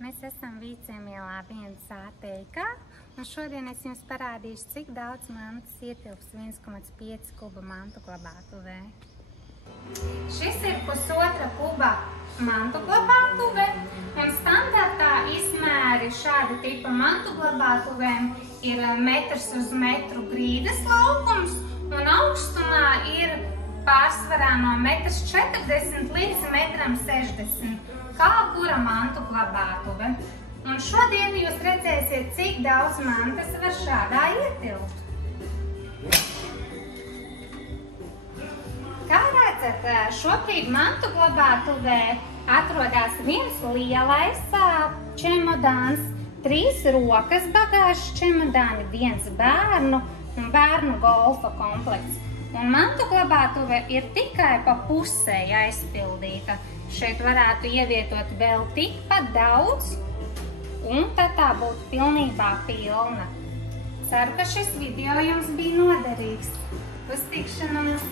Mēs esam Vīciemielā 1A teikā, un šodien es jums parādīšu, cik daudz mantas ietilps 1,5 kuba mantu glabātuvē. Šis ir 1,5 kuba mantu glabātuve, un standartā izmēri šāda tipa mantu glabātuvēm ir 1 metrs uz metru grīdas laukums, un augstumā ir pārsvarā no 1,40 m līdz 1,60 m, kā kura mantu glabātuve. Un šodien jūs redzēsiet, cik daudz mantas var šādā ietilpt. Kā redzat, šobrīd mantu glabātuvē atrodas viens lielais čemodāns, 3 rokas bagāžas čemodāni, 1 bērnu un bērnu golfa komplekts. Un mantu glabātuve ir tikai pa pusēji aizpildīta. Šeit varētu ievietot vēl tikpat daudz, un tad tā būtu pilnībā pilna. Ceru, ka šis video jums bija noderīgs. Uz tikšanos!